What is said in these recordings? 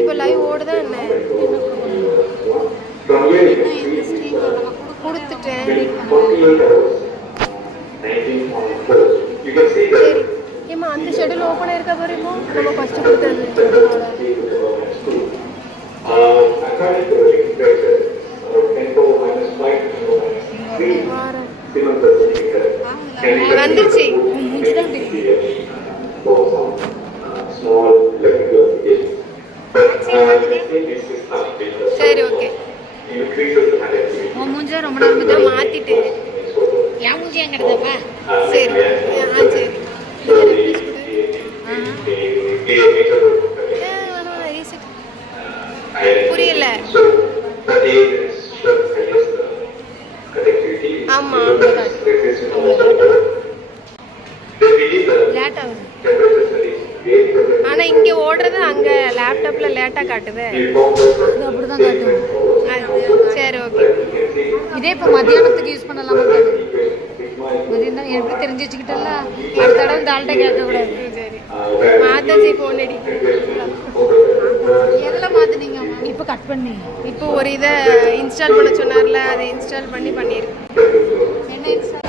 இப்போ லைவ் ஓடுதா என்ன? கொடுத்துட்டேன். சரி ஏமா அந்த ஷெட்யூல் ஓப்பன் ஆயிருக்கா பாருங்க. நம்ம ஃபர்ஸ்ட் கொடுத்தது வந்துருச்சு. சரி ஓகே. மூஞ்ச ரொம்ப நேரம் மாத்திட்டு என் மூஞ்சி எங்கிறதப்பா. சரி சரி புரியல. ஆமா லேட் ஆகுது. ஆனா இங்க ஓடுறது அங்க லேப்டாப்ல லேட்டா காட்டுது. அப்படிதான் காட்டுது. சரி ஓகே. இதே இப்போ மத்தியானத்துக்கு யூஸ் பண்ணலாமா? மதியம் எப்படி தெரிஞ்சு வச்சுக்கிட்டல அடுத்த தடவை இந்த ஆள்கிட்ட கேட்கக்கூடாது. சரி மாத்தாச்சி ஃபோன் அடி. எதில் மாற்றினீங்க? இப்போ கட் பண்ணி இப்போ ஒரு இதை இன்ஸ்டால் பண்ண சொன்னார்ல, அதை இன்ஸ்டால் பண்ணி பண்ணியிருக்கு. என்ன install?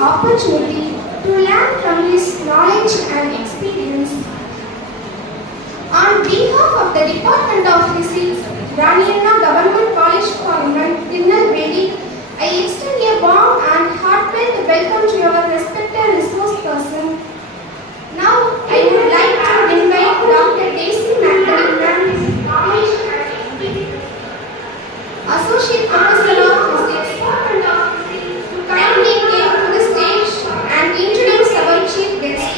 opportunity to learn from his knowledge and experience. On behalf of the Department of Physics, Rani Government College for Women, Tirunelveli, I extend a warm and heartfelt welcome to your respected resource person. Now, I would like to invite Dr. Daisy McCullough, Associate Professor of Physics, to kindly take to the stage and introduce our chief guest.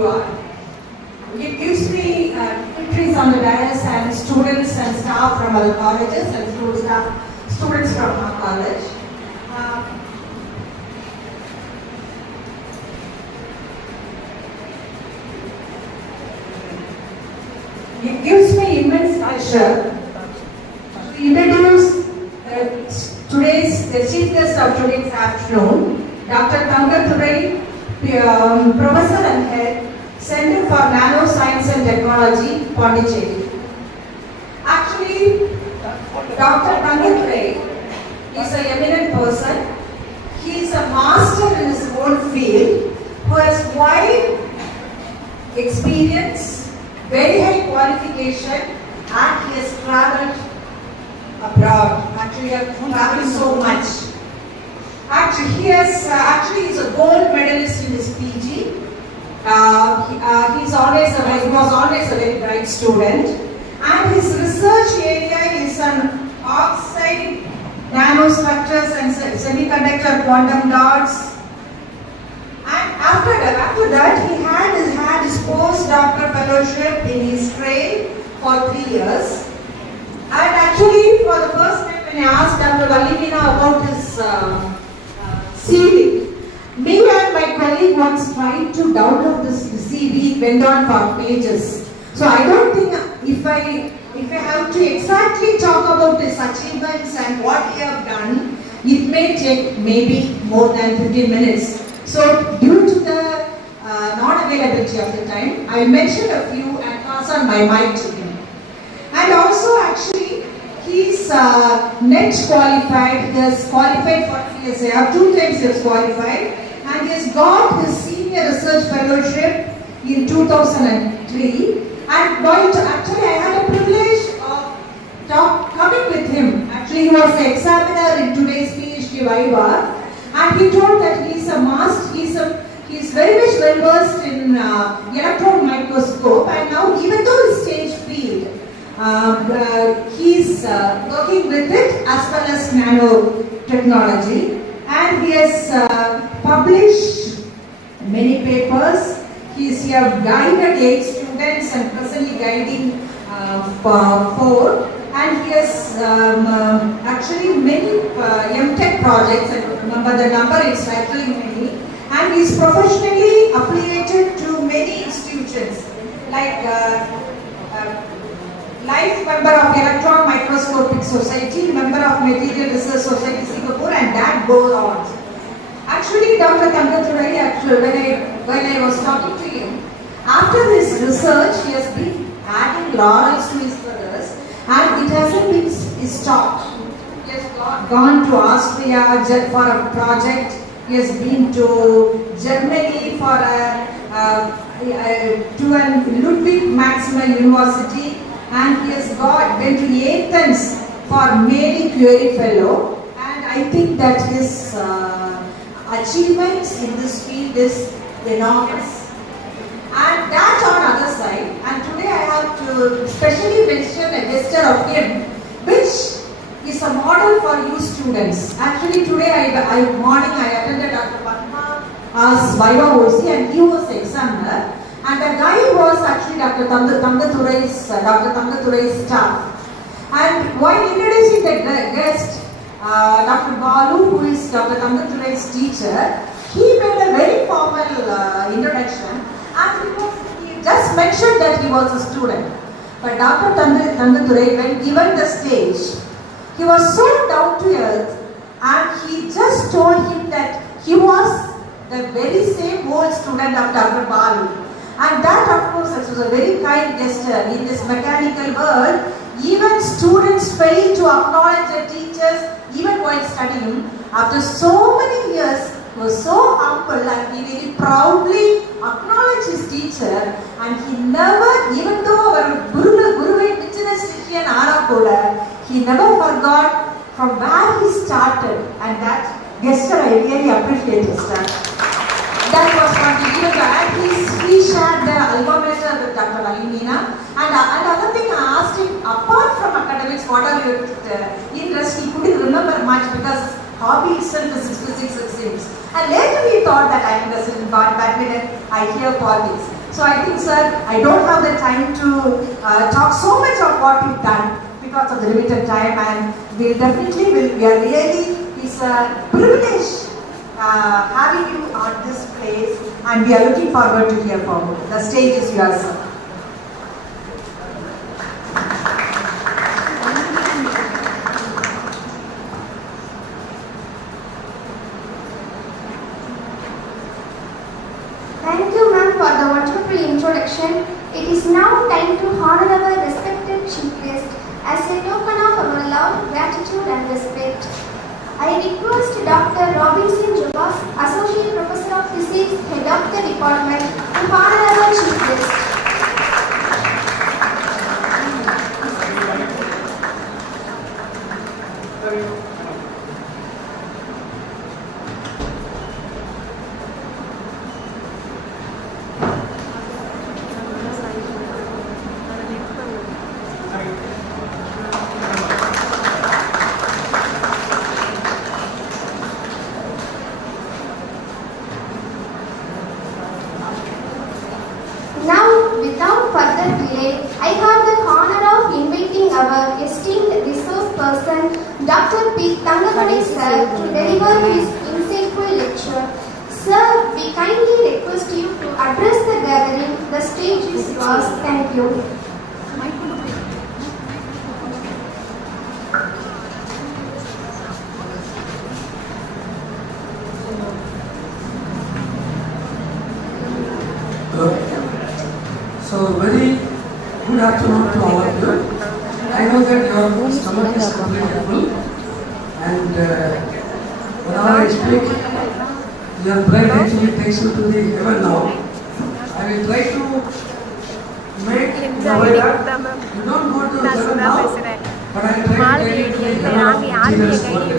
you are. It gives me victories on the dais and students and staff from other colleges and students from our college. It gives me immense pleasure to introduce the chief guest of today's afternoon, Dr. Thangathurai, Professor and Head, Center for Nanoscience and Technology, Pondicherry. Actually, Dr. Thangathurai is an eminent person. He is a master in his own field who has wide experience, very high qualification, and he has traveled abroad. Actually, he has traveled so much. Actually, he is a gold medalist in his PG. He was always a very bright student, and his research area is on oxide nanostructures and semiconductor quantum dots. And after that, he had his postdoctoral fellowship in Israel for 3 years. And actually, for the first time, when I asked Dr. Valimina about his CV, me and my colleague once tried to download this CV, it went on for pages. So I don't think if I have to exactly talk about his achievements and what he have done, it may take maybe more than 15 minutes. So due to the non-availability of the time, I mentioned a few and pass on my mic to him. And also actually, he's net qualified. He has qualified for PSA. 2 times he has qualified. And he has got his senior research fellowship in 2003. And actually I had a privilege of coming with him. Actually, he was the examiner in today's PhD Viva. And he told that he's a master, he's very much well versed in electron microscope, and now even though he's changed field, he's working with it as well as nanotechnology, and he has published many papers. He's guided 8 students and presently guiding 4. And he has actually many MTech projects, and remember the number is actually many. And he is professionally affiliated to many institutions like Life member of Electron Microscopic Society, member of Material Research Society Singapore, and that goes on. Actually, Dr. Thangathurai, when I was talking to him, after his research, he has been adding laurels to his brothers. And it hasn't been stopped. He has gone to Austria for a project. He has been to Germany for to Ludwig Maximilian University, and he has went to Athens for Marie Curie Fellow. And I think that his achievements in this field is enormous. And that on other side, and today I have to specially mention a gesture of him, which is a model for you students. Actually today morning I attended Dr. Padma's Viva OC, and he was the examiner, and the guy was actually Dr. Thangathurai's staff. And while introducing the guest, Dr. Balu, who is Dr. Thangathurai's teacher, he made a very formal introduction. And he just mentioned that he was a student. But Dr. Thangathurai, when given the stage, he was so down to earth, and he just told him that he was the very same old student of Dr. Balu. And that, of course, was a very kind gesture. In this mechanical world, even students fail to acknowledge their teachers even while studying. After so many years, he was so humble, and he very proudly acknowledged his teacher, and he never, even though our Guruve Business Christian Arakoda, he never forgot from where he started, and that gesture I really appreciate his That was one thing. Even he shared the alma mater with Dr. Valimina, and another thing I asked him, apart from academics, what are your interests? He couldn't remember much because hobby itself is physics, it seems. And later he thought that I am interested in badminton, I hear politics. So I think, sir, I don't have the time to talk so much of what you've done because of the limited time, and we are really, it's a privilege having you on this place, and we are looking forward to hear from you. The stage is yours, sir. Thank you, ma'am, for the wonderful introduction. It is now time to honor our respected chief guest as a token of our love, gratitude, and respect. I request Dr. Robinson Jobas, Associate Professor of Physics, Head of the Department, to honor our chief guest. Now, without further delay, I have the honor of inviting our esteemed resource person, Dr. P. Tangadurai sir, to deliver his insightful lecture. Sir, we kindly request you to address the gathering. The stage is yours. Thank you. So very good afternoon to all of you. I know that your stomach is completely full, and whenever I speak, your brain actually takes you to the heaven now. I will try to make the way that you don't go to heaven now, but I will try to take you to the heaven of Jesus world.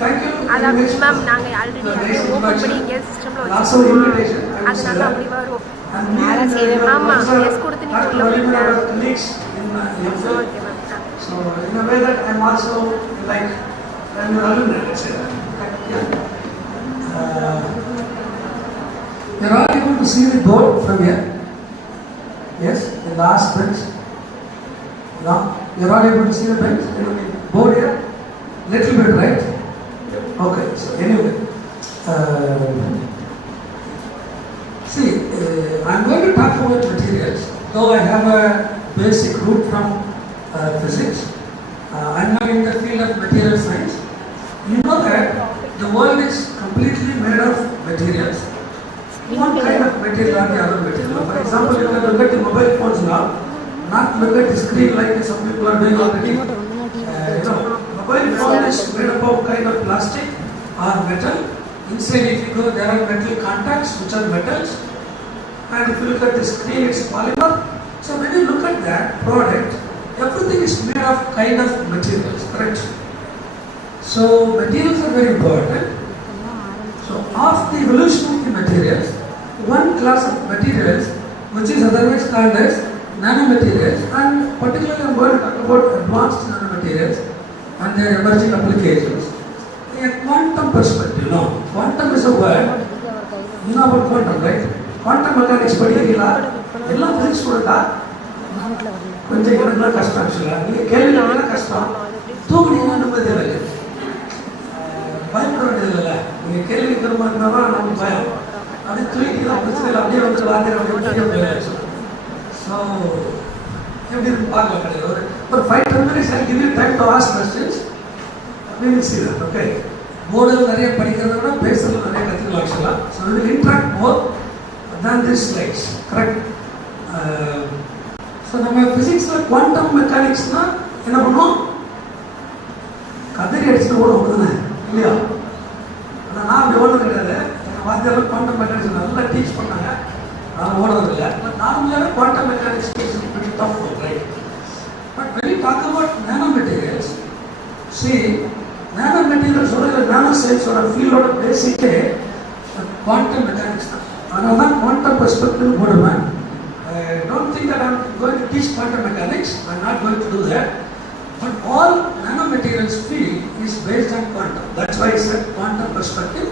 Thank you. Ma'am நாங்கள் already open பண்ணி இங்கே சிஸ்டமில் வச்சுருக்கோம் ஆமாம் எஸ் கொடுத்து நீங்கள் உள்ள போயிருந்தேன். Okay ma'am. So in a way that I'm also like I'm an alumni, let's say that. You're all able to see the board from here. Yes, the last bench. Now you're all able to see the bench. You know the board here. Little bit, right? Okay. So anyway, see, I'm going to talk about materials. Though I have a basic root from physics, I'm not in the field of material science. You know that the world is completely made of materials. One kind of material or the other material. For example, you can look at the mobile phones now, not look at the screen like some people are doing already. Mobile phone is made up of kind of plastic or metal. Inside, if you go, there are metal contacts which are metals. And if you look at the screen, it's polymer. So when you look at that product, everything is made of kind of materials, correct? So materials are very important. So of the evolution of the materials, one class of materials which is otherwise called as nanomaterials, and particularly I'm going to talk about advanced nanomaterials and their emerging applications. In a quantum perspective, quantum is a word. You know about quantum, right? Quantum mechanics படிக்கிறீங்களா? எல்லாம் physics student கொஞ்சம் எனக்கு கஷ்டம் ஆக்சுவலாக. நீங்கள் கேள்வி கஷ்டம், தூக்குனீங்கன்னா நிம்மதி இல்லை, பயப்பட வேண்டியதில்லை. நீங்கள் கேள்வி திரும்ப இருந்தால் நமக்கு பயம். அப்படியே தூக்கிக்கலாம் பிரச்சனை இல்லை, அப்படியே வந்து வாத்தியம். ஸோ எப்படி இருக்கு பார்க்கலாம் கிடையாது. ஒரு 5-10 minutes I'll give you time to ask questions. We will see that, okay? போர்டில் நிறைய படிக்கிறத விட பேசுறது நிறைய கற்றுக்கலாம் ஆக்சுவலாக. So we will interact more than these slides, correct? So நம்ம ஃபிசிக்ஸில் குவாண்டம் மெக்கானிக்ஸ்னால் என்ன பண்ணுவோம்? கதறி அடிச்சுட்டு ஓடும் தானே இல்லையா? ஆனால் நான் அப்படி ஓடுறது கிடையாது. எங்கள் வாத்தியார் குவாண்டம் மெக்கானிக்ஸ் நல்லா டீச் பண்ணாங்க, நான் ஓடுறது இல்லை. பட் நார்மலாகவே quantum mechanics pretty tough, right? But when you talk about nanomaterials, see, nanomaterials or nanoscience or a field of basic quantum mechanics. Another quantum perspective போடுவேன். I don't think that I'm going to teach quantum mechanics. I'm not going to do that. But all nanomaterials field is based on quantum. That's why I said quantum perspective.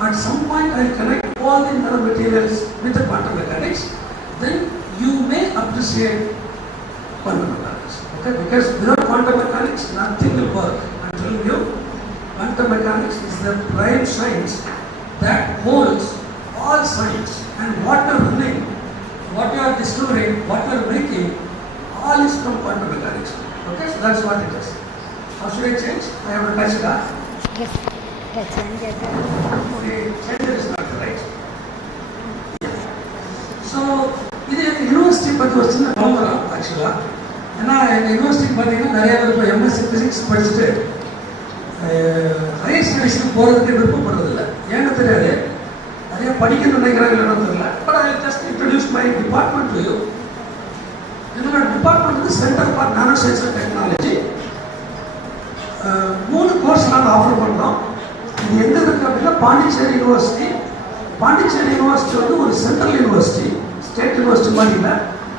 At some point I connect all the nanomaterials with the quantum mechanics, then you may appreciate quantum mechanics. Okay, because without quantum mechanics nothing will work. I'm telling you, quantum mechanics is the prime science that holds all science, and what you are running, what you are discovering, what you are making, all is from quantum mechanics. Okay, so that's what it is. How should I change? I have to touch that. Yes. Yes, yes. The changer is not right. So, இது யூனிவர்சிட்டி பற்றி ஒரு சின்ன விளம்பரம் ஆக்சுவலாக. ஏன்னா எங்கள் யூனிவர்சிட்டி பார்த்தீங்கன்னா நிறைய பேர் இப்போ எம்எஸ்சி ஃபிசிக்ஸ் படிச்சுட்டு ஹையர் ஸ்டடீஸ்க்கு போகிறதுக்கு விருப்பப்படுறதில்ல. ஏன்னு தெரியாது, நிறைய படிக்கணும்னு நினைக்கிறாங்க தெரியல. But I just introduce my department to you. என்னோட டிபார்ட்மெண்ட் வந்து centre for nano science and technology. 3 கோர்ஸ் நாங்கள் ஆஃபர் பண்ணுறோம். இது எங்கே இருக்குது அப்படின்னா பாண்டிச்சேரி யூனிவர்சிட்டி. பாண்டிச்சேரி யூனிவர்சிட்டி வந்து ஒரு சென்ட்ரல் யூனிவர்சிட்டி, ஸ்டேட் யூனிவர்சிட்டி மாதிரி இல்லை.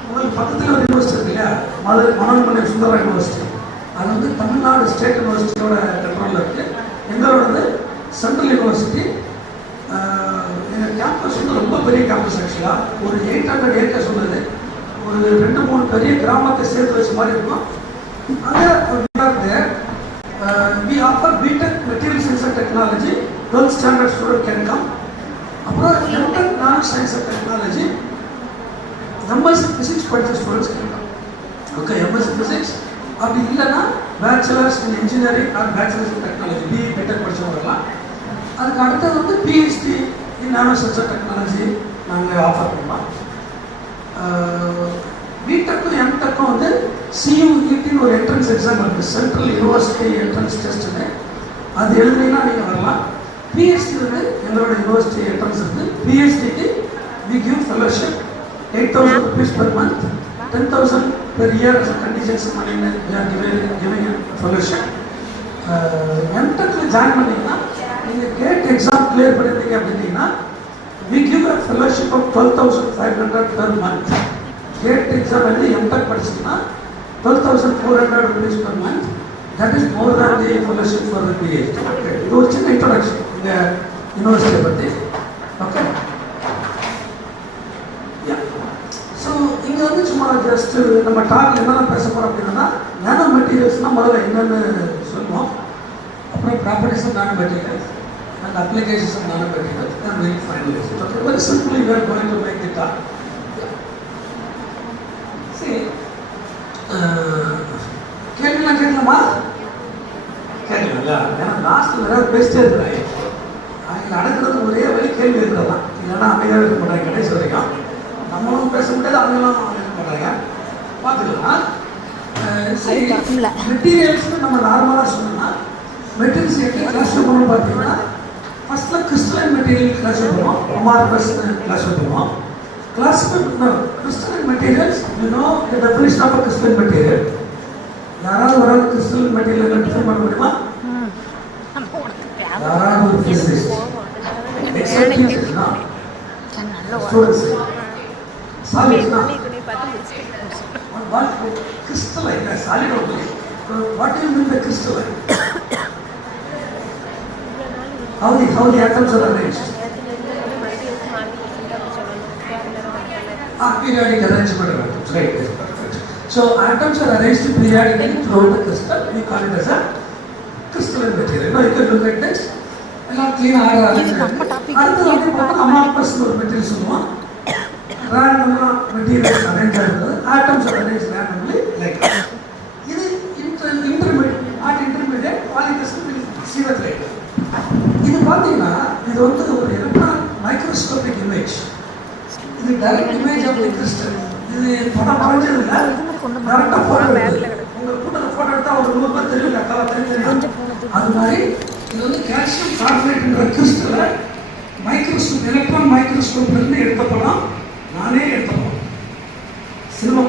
உங்களுக்கு பக்கத்தில் ஒரு யூனிவர்சிட்டி இருக்கு இல்லையா, மனோன்மணி சுந்தரா யூனிவர்சிட்டி. அது வந்து தமிழ்நாடு ஸ்டேட் யூனிவர்சிட்டியோட கண்ட்ரோலில் இருக்குது. எங்களோடது சென்ட்ரல் யூனிவர்சிட்டி. எங்கள் கேம்பஸ் வந்து ரொம்ப பெரிய கேம்பஸ் ஆக்சுவலாக. ஒரு 800 ஏக்கர்ஸ் உள்ளது. ஒரு 2-3 பெரிய கிராமத்தை சேர்த்து வச்ச மாதிரி இருக்கும். அங்கே we offer BTech Material Science and Technology, 12th standard student can come. அப்புறம் MTech Nano Science and Technology, MSc Physics படித்த students can come. Okay, MSc Physics அப்படி இல்லைன்னா பேச்சுலர்ஸ் இன் engineering or bachelors in technology, BE BTech படித்தவங்கலாம். அதுக்கு அடுத்தது வந்து PhD இன் நானோ science and technology நாங்கள் ஆஃபர் பண்ணலாம். பிடெக்கும் எம்டெக்கும் வந்து CUETன்னு ஒரு என்ட்ரன்ஸ் எக்ஸாம் இருக்குது, சென்ட்ரல் யூனிவர்சிட்டி என்ட்ரன்ஸ் டெஸ்ட்டுன்னு. அது எழுதுனீங்கன்னா நீங்கள் வரலாம். PhD வந்து எங்களோட யூனிவர்சிட்டி என்ட்ரன்ஸ் இருக்குது. PhDக்கு we give fellowship 8,000 rupees per month, 10,000 per year as a contingency money we are giving a fellowship. எம்டெக்கில் ஜாயின் பண்ணிங்கன்னா நீங்கள் கேட் எக்ஸாம் கிளியர் பண்ணியிருந்தீங்க அப்படின்னீங்கன்னா we give a fellowship of 12,500 per month. GATE exam எழுதி MTech படிச்சிங்கன்னா 12,400 rupees per month. That is more than the fellowship for the PhD. Okay, இது ஒரு சின்ன இன்ட்ரோடக்ஷன் எங்கள் யூனிவர்சிட்டியை பற்றி. ஓகே, ஸோ இங்கே வந்து சும்மா ஜஸ்ட் நம்ம டாக் என்னென்ன பேச போகிறோம் அப்படின்னா, நானோ மெட்டீரியல்ஸ்னால் முதல்ல என்னென்னு சொல்லுவோம். அப்புறம் properties of nano materials and applications of nano materials, and we finalize it. Okay, very simply we are going to make the talk. See, கேள்விலாம் கேட்கலாமா? கேட்கலாம்ல, ஏன்னா லாஸ்ட்டில் நிறையா பேசிட்டே இருக்கிறாங்க. அவங்க நடக்கிறது ஒரே வழி கேள்வி இருக்கிறதான், இல்லைன்னா அமைதியாக இருக்க மாட்டாங்க கடைசி வரைக்கும். நம்மளும் பேச முடியாது, அவங்களும் இருக்க மாட்டாங்க. பார்த்துக்கலாம். மெட்டீரியல்ஸ்னு நம்ம நார்மலாக சொன்னோம்னா மெட்டீரியல்ஸ் எப்படி கிளாஸ் பண்ணணும்னு பார்த்தீங்கன்னா, ஃபஸ்ட்டில் கிறிஸ்டலைன் மெட்டீரியல் கிளாஸ் பண்ணுவோம், அமார்பஸ் கிளாஸ் பண்ணுவோம். Crystalline materials you know the definition of a crystalline material. யாராவது ஒரு கிறிஸ்டலைன் மெட்டீரியல் டிஃபைன் பண்ண முடியுமா? யாராவது ஒரு ஃபிசிசிஸ்ட் எக்ஸாம்பிள்னா ஸ்டூடண்ட்ஸ் சாலிட்னா what crystalline solid only. What do you mean by crystalline? How the atoms are arranged? Periodic arrangement of atoms, right? Yes, perfect. So atoms are arranged periodically throughout the crystal. We call it as a crystalline material. Now you can look at this. எல்லாம் clean ஆக அடுத்தது வந்து பார்த்தா amorphous ஒரு மெட்டீரியல் சொல்லுவோம். Randomly materials arranged ஆகிறது, atoms are arranged randomly like that. இது intermediate, not intermediate, polycrystal will see that later. இது பார்த்தீங்கன்னா இது வந்து ஒரு எலக்ட்ரான் மைக்ரோஸ்கோபிக் இமேஜ். இது direct image of the crystal. இது படம் வரைஞ்சது இல்லை, டேரக்டாக ஃபோட்டோ எடுத்து உங்கள் கூட்டத்தில் ஃபோட்டோ எடுத்தால் ஒரு 100 பேர் தெரியும், கரெக்டாக தெரியும். அது மாதிரி இது வந்து கால்சியம் கார்பனேட்ன்ற கிறிஸ்டலை மைக்ரோஸ்கோப், எலக்ட்ரான் மைக்ரோஸ்கோப்லேருந்து எடுத்த படம், நானே எடுத்த படம். Cinema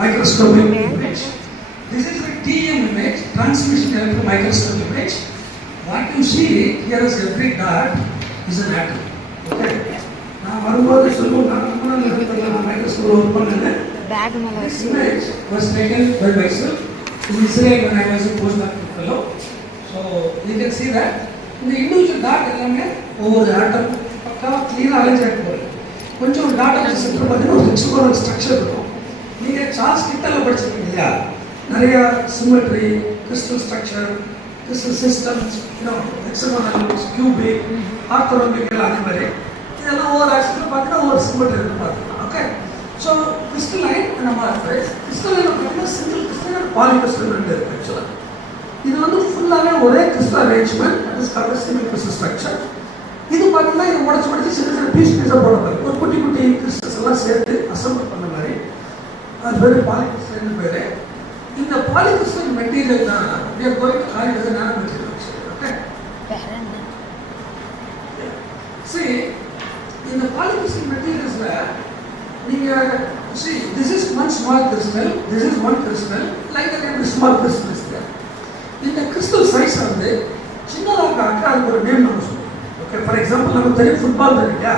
microscopic image. This is a TM image, transmission electron microscope image. What you see here is every dot is an atom. Okay. நான் வரும்போது சொல்லுவோம், நான் மைக்ரோஸ்கோப் ஒர்க் பண்ணேன். This image was taken by myself in Israel when I was a postdoctoral fellow. So you can see that இந்த individual dot எல்லாமே ஒவ்வொரு ஆட்டம் பக்காவாக க்ளீனாக அரேஞ்ச் ஆகிட்டு போகுது. கொஞ்சம் ஒரு டாட்டா சென்டர் பார்த்தீங்கன்னா ஒரு ஹெக்ஸாகோனல் ஸ்ட்ரக்சர் இருக்கும். நீங்கள் சார்ஸ் கிட்டல படிச்சிருக்கீங்க இல்லையா, நிறையா symmetry, crystal structure, crystal systems, hexagonal, cubic, orthorhombical, அந்த மாதிரி இதெல்லாம் ஒவ்வொரு ஆக்சிடென்ட் பார்த்தீங்கன்னா ஒவ்வொரு சிமெட்ரி இருக்கு பார்த்துக்கலாம். ஓகே, ஸோ கிறிஸ்டலைன் நம்ம கிறிஸ்டலைன் பார்த்தீங்கன்னா சிங்கிள் கிறிஸ்டல், பாலிகிறிஸ்டல் ரெண்டு இருக்குது ஆக்சுவலாக. இது வந்து ஃபுல்லாகவே ஒரே crystal arrangement, is called single crystal structure. இது பார்த்தீங்கன்னா இது உடச்சி சின்ன சின்ன பீஸாக போட மாதிரி ஒரு குட்டி குட்டி கிறிஸ்டல்ஸ் எல்லாம் சேர்த்து அசம்பிள் பண்ண மாதிரி, அது பேர் பாலிகிறிஸ்டல்னு பேர். இந்த பாலிகிறிஸ்டல் மெட்டீரியல் தான் we are going to call it as a nano material. Okay, see in the polycrystal materials நீங்கள் see this is one small crystal, this is one crystal, like that every small crystal is there. இந்த crystal size வந்து சின்னதாக அதுக்கு ஒரு நேம் நம்ம சொல்லுவோம். Okay, for example நமக்கு தெரியும் ஃபுட்பால் தெரியுங்களா,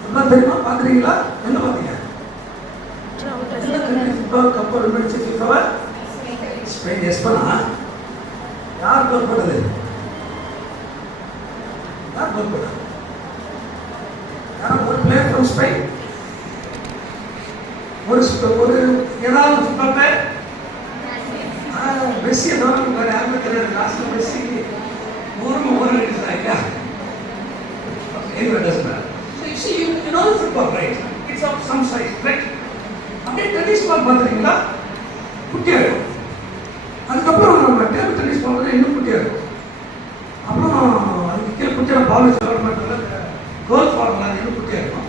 ஃபுட்பால் தெரியுமா, பார்த்துறீங்களா, என்ன பார்த்தீங்க? ஃபுட்பால் கப்பல் விமன்ஸ் ஃபிஃபா ஸ்பெயின் எஸ்பனா யார் கோல் போட்டது? யார் கோல் போட்டது? யாரும் ஒரு பிளேயர் ஃப்ரம் ஸ்பெயின், ஒரு ஏதாவது ஃபுட்பால் பிளேயர் மெஸ்ஸி தான் வேறு யாருமே தெரியாது. லாஸ்ட்டில் மெஸ்ஸி ஒரு இல்லையா? Anyway, doesn't matter. So you see, you know the football, right? It's of some size, right? அப்படியே டென்னிஸ் பால் பார்த்துருக்கீங்களா? குட்டியாகும். அதுக்கப்புறம் நம்ம டேபிள் டென்னிஸ் பால் வந்து இன்னும் குட்டியாகும். அப்புறம் அதுக்கு கீழே குட்டியான பால் வச்சு விளாட மாட்டோம்ல, கோல் பால் அது இன்னும் குட்டியாகும்.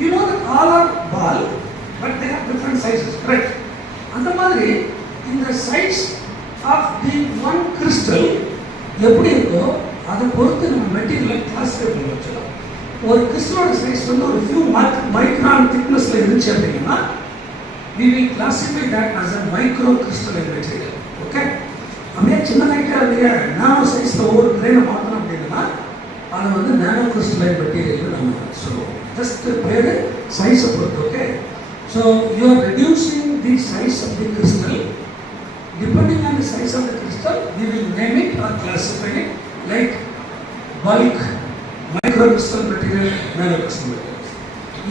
You know that all are ball, but they have different sizes, correct? அந்த மாதிரி இந்த size of the one crystal எப்படி இருக்கோ அதை பொறுத்து நம்ம மெட்டீரியலை கிளாஸிஃபை பண்ணி வச்சுக்கலாம். ஒரு கிறிஸ்டலோட சைஸ் வந்து ஒரு ஃபியூ மைக்ரான் திக்னஸில் இருந்துச்சு அப்படின்னா we will classify that as a micro crystalline material. Okay, அப்படியே சின்ன லைட்டாக இருந்தீங்க நானோ சைஸில் ஒவ்வொரு கிரைனை மாற்றணும் அப்படின்னா அதை வந்து நானோ கிறிஸ்டலைன் மெட்டீரியல் நம்ம சொல்லுவோம். ஜஸ்ட் பேர் சைஸை பொறுத்து. Okay, so you are reducing the size of the crystal. Depending on the size of the crystal, we will name it or classify it like bulk, microcrystal material, nanocrystal materials.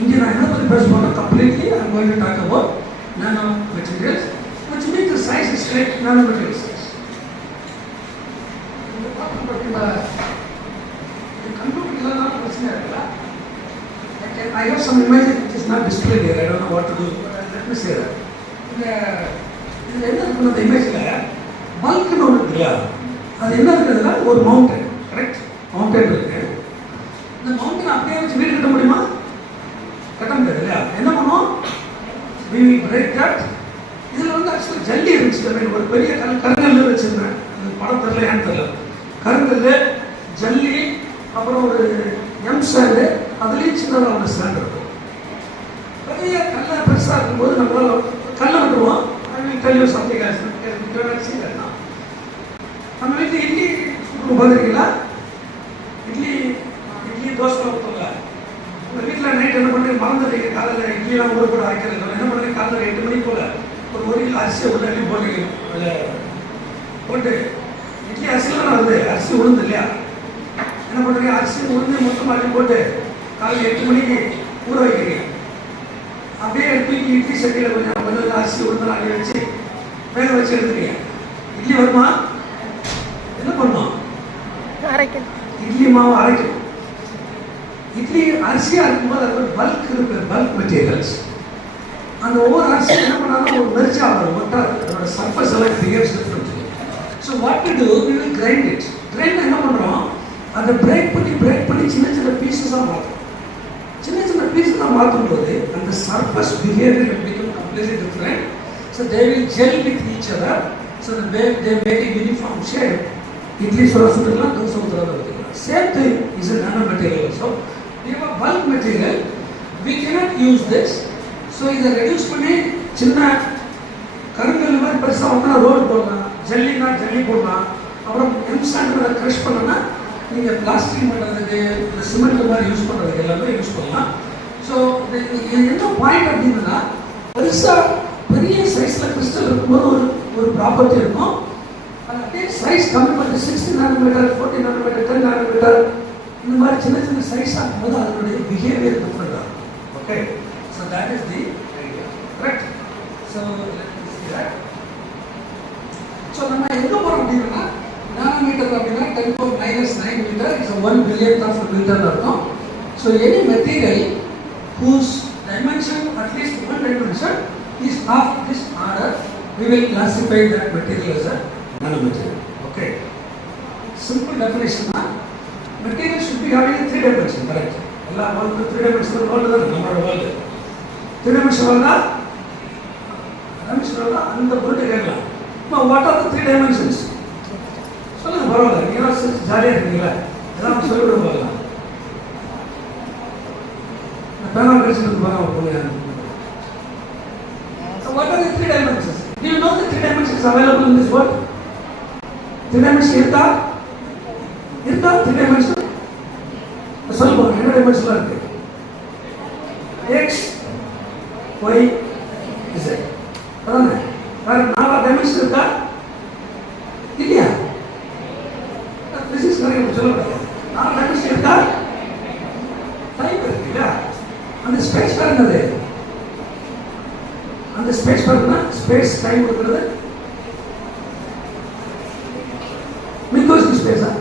Indian I know the first one completely. I am going to talk about nano materials, which means the size is like nanomaterial size. I have some image which is not displayed here. I don't know what to do. Let me say that. இது என்ன இருக்குன்னு அந்த இமேஜில் பல்க்னு ஒன்று இருக்கு இல்லையா, அது என்ன இருக்குதுன்னா ஒரு மவுண்டன், கரெக்ட்? மவுண்டன் இருக்கு. இந்த மவுண்டன் அப்படியே வச்சு வீடு கட்ட முடியுமா? கட்ட முடியாது இல்லையா? என்ன பண்ணுவோம்? we will break that. இதில் வந்து ஆக்சுவலாக ஜல்லி இருந்துச்சு, ஒரு பெரிய கருங்கல் வச்சுருந்தேன், படம் தெரியல ஏன்னு தெரியல, கருங்கல், ஜல்லி, அப்புறம் ஒரு சாண்டு, அதுலேயும் சின்னதாக ஒரு சாண்டு இருக்கும். பெரிய கல்லை பெருசாக இருக்கும்போது நம்மளால் கல்லை விட்டுருவோம். tell you something else. You cannot see that now. நம்ம வீட்டில் இட்லி பார்த்துருக்கீங்களா? இட்லி தோசை ஊற்றுங்க. உங்கள் வீட்டில் நைட் என்ன பண்ணுறீங்க, மறந்துட்டீங்க, காலையில் இட்லியெல்லாம் ஊற கூட அரைக்கிறது என்ன பண்ணுறீங்க, காலையில் 8 மணிக்கு போல் ஒரு கிலோ அரிசியை உள்ள அள்ளி போடுறீங்க. அதில் போட்டு இட்லி அரிசியில் வருது, அரிசி உளுந்து இல்லையா, என்ன பண்ணுறீங்க, அரிசி உளுந்து மொத்தமாக அள்ளி போட்டு காலையில் 8 மணிக்கு ஊற வைக்கிறீங்க. அப்படியே தூக்கி இட்லி சட்டியில் கொஞ்சம் அரிசி உளுந்து அள்ளி வச்சு வேக வச்சு எடுத்துக்கீங்க. இட்லி வருமா? என்ன பண்ணுவோம்? அரைக்கணும். இட்லி மாவு அரைக்கணும். இட்லி அரிசியாக இருக்கும்போது அது ஒரு பல்க் இருக்கு, பல்க் மெட்டீரியல்ஸ். அந்த ஒவ்வொரு அரிசியும் என்ன பண்ணாலும் ஒரு மெர்ஜா வரும், ஒட்டாது, அதோட சர்ஃபஸ் எல்லாம் behaves different. So what to do, we will grind it. Grind என்ன பண்ணுறோம், அதை பிரேக் பண்ணி சின்ன சின்ன பீசஸாக மாற்றோம். சின்ன சின்ன பீசஸாக மாற்றும் போது அந்த surface behaviour will become completely different. So they will gel with each other. So they make a uniform shape. Idli சுடலாம், தோசை ஊற்றுறதுலாம். Same thing is a nanomaterial also. We have a bulk material. We cannot use this. So இதை ரெடியூஸ் பண்ணி சின்ன கருங்கல் மாதிரி பெருசாக ஒன்றா ரோல் போடலாம், ஜல்லினா ஜல்லி போடலாம். அப்புறம் சாண்ட் க்ரஷ் பண்ணோன்னா நீங்கள் பிளாஸ்டிக் பண்ணுறதுக்கு, இந்த சிமெண்ட் மாதிரி யூஸ் பண்ணுறதுக்கு எல்லாமே யூஸ் பண்ணலாம். ஸோ இது என்ன பாயிண்ட் அப்படின்னா, பெரிய சைஸில் கிறிஸ்டல் இருக்கும்போது ஒரு ப்ராப்பர்ட்டி இருக்கும். அது அப்படியே சைஸ் கம்மி பண்ணி 60 நானோமீட்டர், 40 நானோமீட்டர், 1 billionth of a meter இருக்கும். So any material whose dimension, at least one dimension, is of this order, we will classify that material as a nanomaterial. Okay. Simple definition. Material should be having 3 dimensions, correct? All 3 dimensional world is our world. 3 dimensional and the world is. Now what are the 3 dimensions? சொல்லுங்க பரவாயில்ல, நீங்க ஜாலியா இருக்கீங்களா? எல்லாம் சொல்லிவிட போகலாம். பேனா கழிச்சுட்டு போங்க. So what are the 3 dimensions? Do you know the 3 dimensions available in this world? 3 dimensions இருக்கா? 3 dimensions? சொல்லுங்க, என்ன dimension இருக்கு? X, Y, Z. அதானே? வேற 4 dimension இருக்கா? இல்லையா? Physics காரங்க சொல்லுங்க. 4 dimension இருக்கா? டைம் இருக்குல்ல? அந்த ஸ்பேஸ் என்னது? அந்த ஸ்பேஸ் பார்த்தா ஸ்பேஸ் டைம் இருக்கிறது மிக்கோஸ் ஸ்பேஸா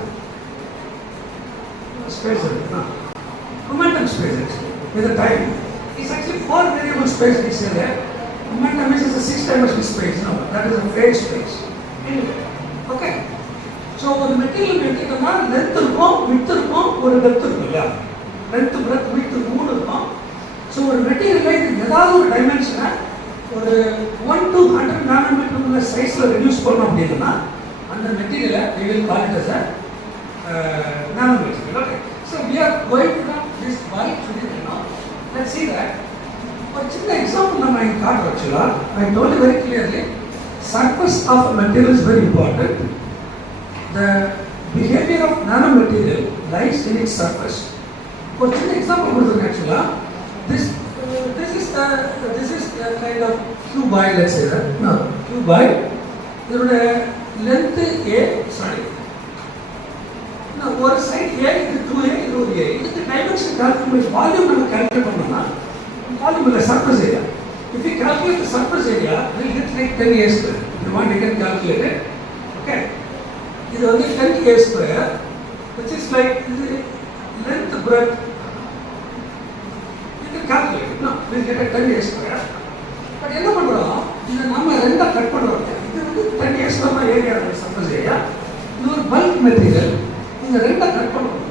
ஸ்பேஸ் இருக்குன்னா momentum space actually with the time is actually 4 variable space we say there. Momentum is a 6 dimensional space, no, that is a phase space. Anyway, okay, so ஒரு மெட்டீரியல் எடுத்துட்டோம்னா லென்த் இருக்கும், விட்த் இருக்கும், ஒரு டெப்த் இருக்கும் இல்லையா? லென்த், பிரெத், விட்த் 3 இருக்கும். ஸோ ஒரு மெட்டீரியலை ஏதாவது ஒரு டைமென்ஷனை ஒரு 1 to 100 நானோமீட்டர் உள்ள சைஸில் ரெடியூஸ் பண்ணோம் அப்படின்னா அந்த மெட்டீரியலை we will call it as a nanometer. Okay, so we are going from this bulk to this now. Let's see that. ஒரு சின்ன எக்ஸாம்பிள் நம்ம இங்கே காட்டுறோம். ஆக்சுவலாக I told you very clearly, surface of a material is very important. The behavior of nanomaterial lies in its surface. ஒரு சின்ன எக்ஸாம்பிள் கொடுத்துருங்க. ஆக்சுவலாக this is a kind of cuboid, let's say that. No, cuboid. இதோட length a, sorry. Now ஒரு side a, இது 2a, இது ஒரு a. இதுக்கு dimension calculate, volume நம்ம calculate பண்ணோம்னா volume இல்ல surface area. If you calculate the surface area, you will get like 10a square. If you want, you can calculate it. Okay. இது வந்து 10a square, which is like length, breadth. Calculate. No, we get a 10a square. But என்ன பண்றோம்? இத நாம ரெண்டா கட் பண்றோம். இது வந்து 10a square area surface area. இது ஒரு பல்க் மெட்டீரியல். இந்த ரெண்டா கட் பண்றோம்.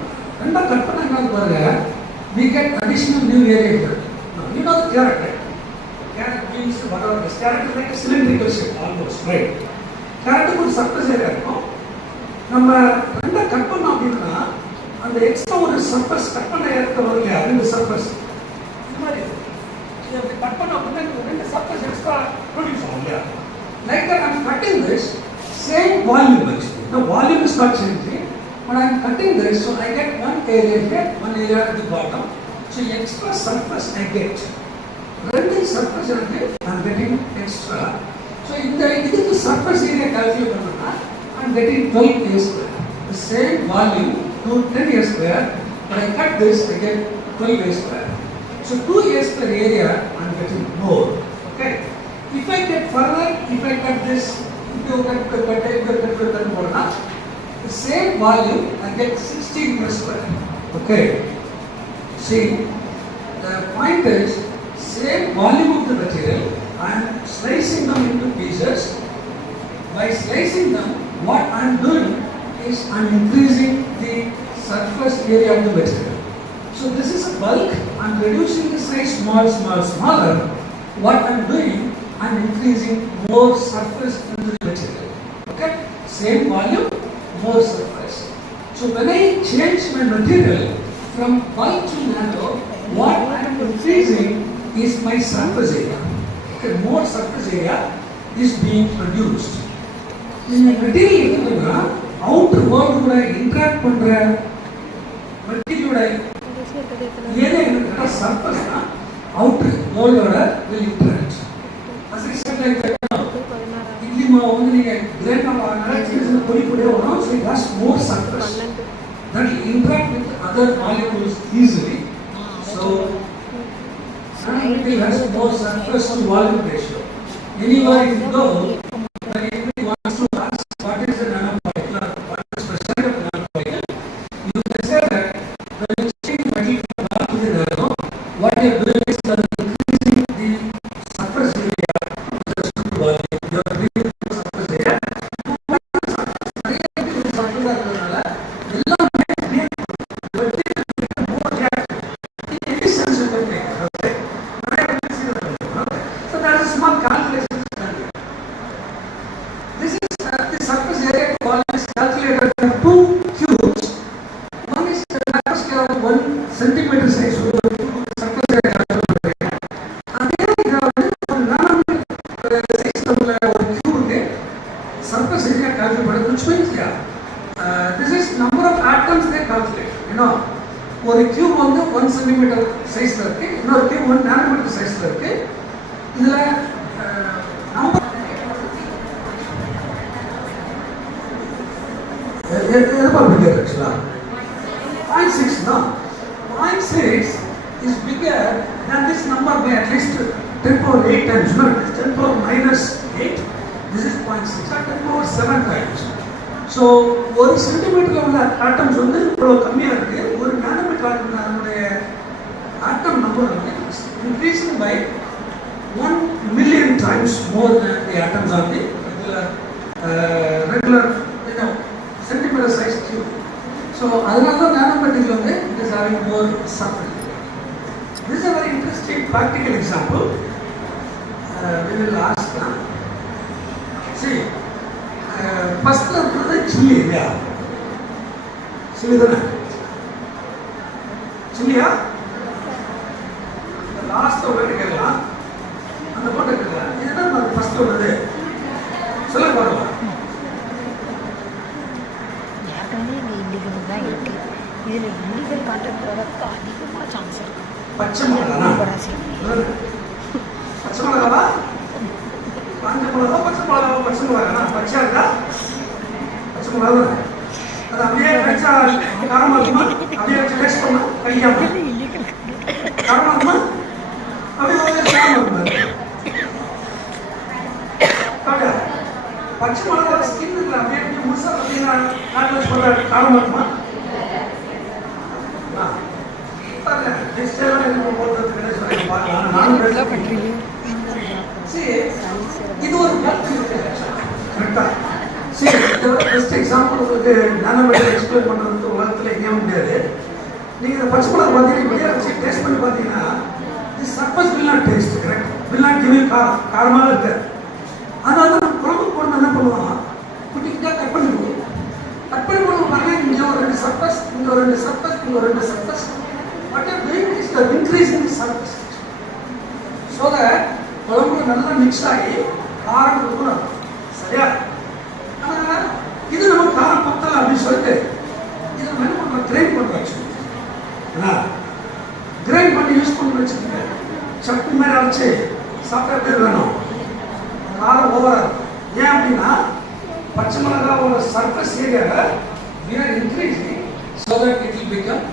ரெண்டா கட் பண்ணா என்ன பாருங்க? We get additional new area here. Now, you know the carrot, right? Carrot means whatever it is. Carrot is like a cylindrical shape almost, right? Carrot ஒரு சர்ஃபேஸ் ஏரியா இருக்கும். நம்ம ரெண்டா கட் பண்ணோம் அப்படின்னா அந்த எக்ஸ்ட்ரா ஒரு சர்ஃபேஸ் கட் பண்ண ஏரியா வருது இல்லையா? அந்த சர்ஃபேஸ் cut பண்ண அப்படின்னா ரெண்டு சர்ஃபேஸ் எக்ஸ்ட்ரா ப்ரொடியூஸ் ஆகும் இல்லையா? Like that I'm cutting this same volume actually. The volume is not changing, but I'm cutting this, so I get one area here, one area at the bottom. So extra surface I get. ரெண்டு சர்ஃபேஸ் இருக்கு, I'm getting extra. So இதுக்கு surface area calculate பண்ணா I'm getting 12a square. The same volume to 10a square, but I cut this, I get 12a square. So 2a square area I am getting more. Okay. If I get further, if I cut this, if you cut the same volume, I get 16 square. Okay. See, the point is, same volume of the material, I am slicing them into pieces. By slicing them, what I am doing is I am increasing the surface area of the material. So this is a bulk. I am reducing the size smaller. What I am doing, I am increasing more surface into the material. Okay? Same volume, more surface. So when I change my material from bulk to nano, what I am increasing is my surface area. Okay? More surface area is being produced. In the material, outer world கூட interact பண்ற material area என்ன சர்ஃபேஸ்னா outer வேர்ல்டோட will interact. As I said like that, idli மாவு வந்து நீங்க கிரைண்ட் பண்ணாங்கன்னா சின்ன பொடி பொடியா வரும். So it has more surface that will interact with other molecules easily. So it has more surface to volume ratio. Anywhere you go, anybody wants to ask what is the nanoparticle, what is the percent of nanoparticle, you can say 1 centimeter size surface area calculate அதே இதை வந்து ஒரு நானோமீட்டர் சைஸ்ல உள்ள ஒரு கியூபுக்கு surface area calculate பண்ணது which means this is number of atoms they calculate, you know. ஒரு கியூப் வந்து 1 centimeter சைஸ்ல இருக்கு, இன்னொரு கியூப் 1 நானோமீட்டர் சைஸ்ல இருக்கு. இதுல நம்பர் எவ்வளவு bigger actually 0.6 no 0.6 is bigger than this number by at least 10 power 8 times, no, 10 power minus 8, this is 0.6 or 10 power 7 times. So ஒரு சென்டிமீட்டர்ல உள்ள ஆட்டம்ஸ் வந்து இவ்வளவு கம்மியா இருக்கு. ஒரு நானோமீட்டர் அதனுடைய ஆட்டம் நம்பர் வந்து increasing by 1 million times more than the atoms of the regular you know centimeter size cube. So அதனால தான் நானோமீட்டர் வந்து it is having more surface. This is a very interesting practical example. We will ask see first இருக்கிறது சில்லி இல்லையா? சில்லி தானே? சில்லியா? லாஸ்ட் ஒரு கேட்கலாம், அந்த போட்டோ கேட்கலாம். இதுதான் ஃபர்ஸ்ட் உள்ளது சொல்ல பாருங்க. ஏற்கனவே இங்கே இல்லீகல் தான் இருக்கு. இதில் இல்லீகல் கான்ட்ராக்ட் வரதுக்கு அதிகமாக சான்ஸ் இருக்கு. பச்சை மிளகானா? பச்சை மிளகாவா? காஞ்ச மிளகா பச்சை மிளகாவா? பச்சை மிளகானா? பச்சையா இருக்கா? பச்சை மிளகா தான். அது அப்படியே வச்சா காரமா இருக்குமா? அப்படியே வச்சு டேஸ்ட் பண்ணா கையாமா காரமா இருக்குமா? அப்படியே காரமா இருக்குமா? அப்படியா? பச்சை மிளகா ஸ்கின் இருக்குல்ல, அப்படியே முழுசா பார்த்தீங்கன்னா நாட்டில் வச்சு பார்த்தா காரமா இருக்குமா? இது ஒரு பெஸ்ட் எக்ஸாம்பிள் உங்களுக்கு நானோமீட்டர் எக்ஸ்பிளைன் பண்ணுறதுக்கு உலகத்தில் எங்கேயும் முடியாது. நீங்கள் இந்த பச்சை மிளகா பார்த்தீங்கன்னா வெளியே வச்சு டேஸ்ட் பண்ணி பார்த்தீங்கன்னா இது surface will not taste correct will not give காரமாக இருக்காது. அதனால நம்ம குழம்பு போடணும் என்ன பண்ணுவோம், குட்டிக்கிட்டாக கட் பண்ணிடுவோம். கட் பண்ணி போடுவோம் பாருங்க, இங்கே ஒரு 2 சர்ஃபஸ், இங்கே ஒரு 2 சர்ஃபஸ், இங்கே ஒரு 2 surface. What are doing is the increasing the surface so that குழம்பு நல்லா மிக்ஸ் ஆகி காரம் கொடுக்கணும். சரியா? ஆனால் இது நம்ம காரம் பத்தல அப்படின்னு சொல்லிட்டு இதை என்ன பண்ணுறோம், கிரைண்ட் பண்ணுறோம். கிரைண்ட் பண்ணி யூஸ் பண்ணி வச்சுக்கோங்க. சட்னி மாதிரி அரைச்சி சாப்பிட்டா பேர் வேணும், காரம் ஓவரா இருக்கும். ஏன் அப்படின்னா பச்சை மிளகாவோட சர்ஃபஸ் ஏரியாவை we are increasing so that it will become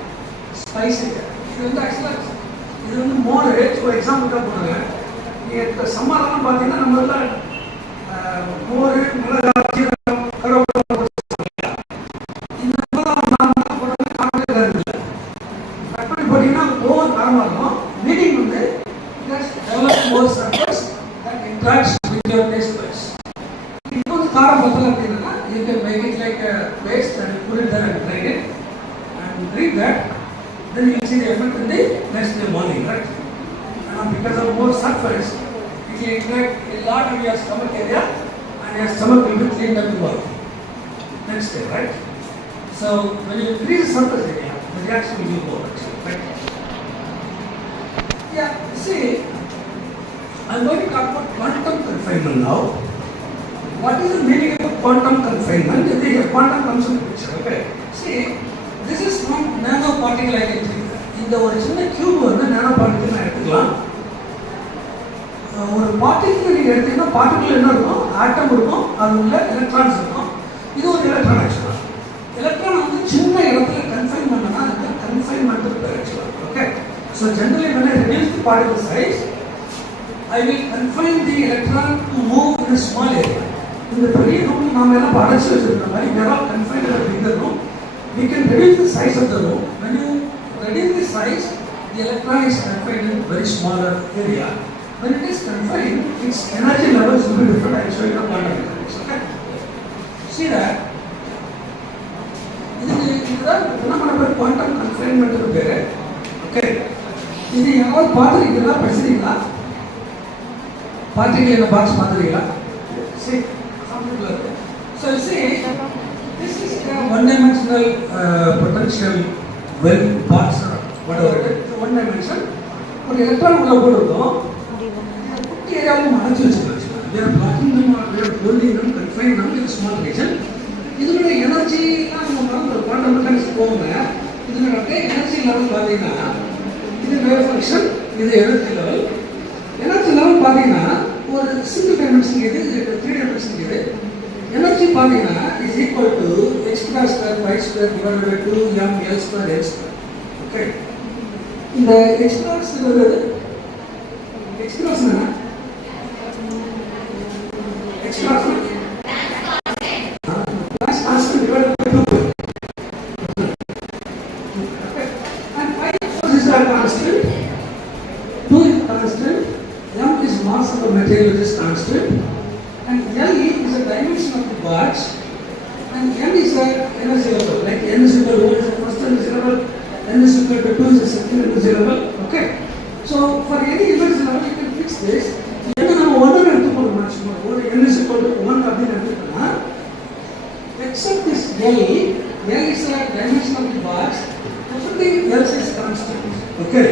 spicy. இது வந்து ஆக்சுவலாக இது வந்து மோர் ஒரு எக்ஸாம்பிளுக்காக போடுங்க. நீங்கள் சம்மர்லாம் பார்த்தீங்கன்னா நம்ம எல்லாம் மோர் மிளகா ஜீரகம் கருவேப்பிலை இந்த நார்மலாக போடுறது காரமே இல்லை. கட் பண்ணி போட்டிங்கன்னா ஓவர் காரமாக இருக்கும். மீடிங் வந்து டெவலப் மோர் surface that interacts with your taste buds. இது வந்து காரம் பத்தல அப்படின்னா you can make it like a paste and put it there and drain it and drink that. Then you will see the effect in the next day morning, right? Because of more surface, it will interact a lot of your stomach area and your stomach will be cleaned up tomorrow. Next day, right? So when you increase the surface area, the reaction will be more, right? Yeah, see, I'm going to talk about quantum confinement now. What is the meaning of quantum confinement? The quantum comes in the picture, okay? See, this is one nano particle I can think. இந்த ஒரு சின்ன கியூப் வந்து நானோ பார்ட்டிகல் நான் எடுத்துக்கலாம். ஒரு பார்ட்டிகல் நீங்கள் எடுத்தீங்கன்னா பார்ட்டிகல் என்ன இருக்கும், ஆட்டம் இருக்கும், அது உள்ள எலக்ட்ரான்ஸ் இருக்கும். இது ஒரு எலக்ட்ரான் ஆக்சுவலாக. எலக்ட்ரான் வந்து சின்ன இடத்துல கன்ஃபைன் பண்ணனா அதுக்கு கன்ஃபைன்மெண்ட் பேர் ஆக்சுவலாக. Okay, so generally when I reduce the particle size, I will confine the electron to move in a small area. இந்த பெரிய ரூம் நாம எல்லாம் அடைச்சி வச்சிருக்கிற மாதிரி we are all confined in a bigger room. We can reduce the size of the room. When you reduce the size, the electron is confined in a very smaller area. When it is confined, its energy levels will be different. I will show you the quantum mechanics. Okay? See that? இதுதான் என்ன பண்ண பேர் quantum confinement பேரு. ஓகே, இது யாராவது பார்த்துருக்கீங்களா, படிச்சிருக்கீங்களா? பார்த்துருக்கீங்க பாக்ஸ் பார்த்துருக்கீங்களா? சரி, கம்ப்யூட்டர்ல இருக்கு. So see, this is a one-dimensional potential well, parts or whatever it is. So one dimension. But electron உள்ள போடுறோம். குட்டி ஏரியாவும் அடைச்சு வச்சிருக்காங்க. They are blocking them or they are holding them, confining them in a small region. இதோட எனர்ஜி நம்ம மறந்து quantum mechanics போங்க. இதோட எனர்ஜி லெவல் பார்த்தீங்கன்னா இது வேவ் ஃபங்க்ஷன், இது எனர்ஜி லெவல். எனர்ஜி லெவல் பார்த்தீங்கன்னா ஒரு சிங்கிள் டைமென்ஷன் இது 3 டைமென்ஷன் இது. எனர்ஜி பார்த்தீங்கன்னா is equal to x² y² divided by 2m L² L². Okay, இந்த x² என்ன? Mass constant divided by 2. And why is that constant? 2 is constant, m is mass of the material which is constant, and L is the dimension of the box, and n is the energy level. Like n is equal to 1 is the first energy level, n is equal to 2 is the second energy level. Okay. So for any energy level you can fix this. N நம்ம 1 எடுத்துக்கணும் maximum. ஒரு n is equal to 1 அப்படினு எடுத்துக்கனா, except this L is the dimension of the box, everything else is constant. Okay.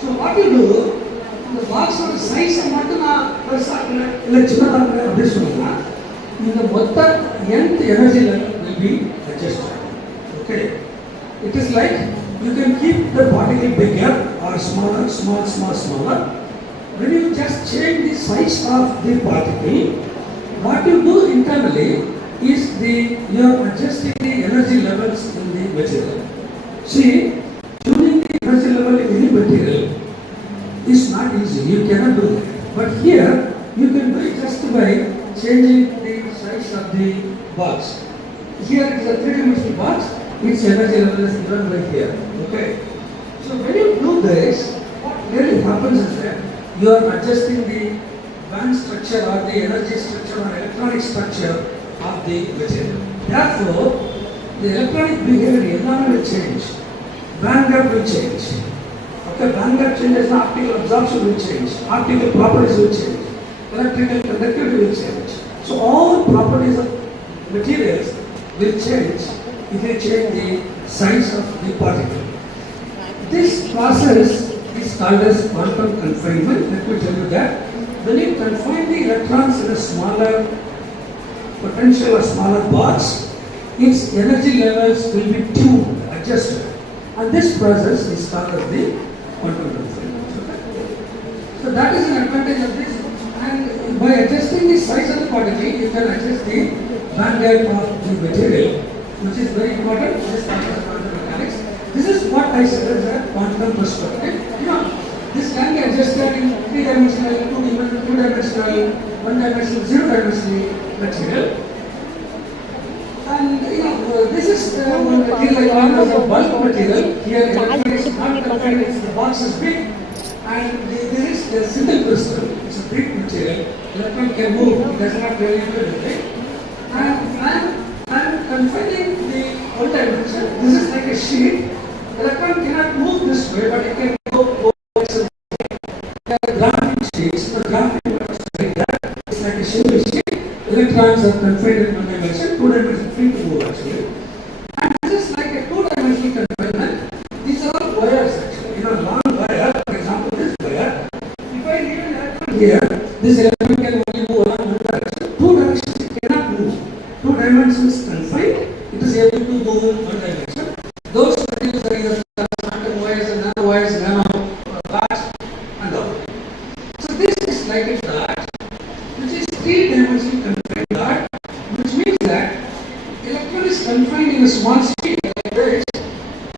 So what you do, the box of size மட்டும் நான் பெருசா இல்ல சின்னதாக அப்படி சொன்னா, இந்த மொத்த nth energy level will be adjusted. Okay. It is like you can keep the particle bigger or smaller. When you just change the size of the particle, what you do internally is you are adjusting the energy levels in the material. See, tuning the energy level in any material is not easy. You cannot do that. But here you can do it just by changing the size of the box. Here it is a 3-dimensional box. Its energy level is given right here. Okay. So when you do this, what really happens is that you are adjusting the band structure or the energy structure or electronic structure of the material. Therefore, the electronic behavior will change. Band gap will change. Okay, band gap changes, optical absorption will change. Optical properties will change. Electrical conductivity will change. So all properties of materials will change if you change the size of the particle. This process is called as quantum confinement. Let me tell you that when you confine the electrons in a smaller potential or smaller box, its energy levels will be tuned, adjusted. And this process is called as the quantum confinement. So that is an advantage of this. And by adjusting the size of the particle, you can adjust the band gap of the material, which is very important. This is quantum mechanics. This is what I said as a quantum perspective. This can be adjusted in 3-dimensional, 2-dimensional, 1-dimensional, 0-dimensional material. And this is material like a bulk material. Here electron is not confined, the box is big, and this is a single crystal. It's a big material. Electron can move. It does not really do anything. And confining the 1 dimension, this is like a sheet. Electron cannot move this way, but it can go both sides. Graphene sheets, the graphene works like that. It's like a single sheet. Electrons are confined in 1 dimension, 2-dimensional free to move actually. And this is like a 2-dimensional confinement. These are all wires actually. Long wire, for example, this wire. If I leave an electron here, this electron can only move along 1 direction. 2 directions it cannot move. 2 dimensions confined, it is able to move in 1 dimension. Those materials are either quantum wires and nano wires, nano parts, and all. So this is like a dot, which is 3-dimensional confined dot, which means that electron is confined in a small sheet like this.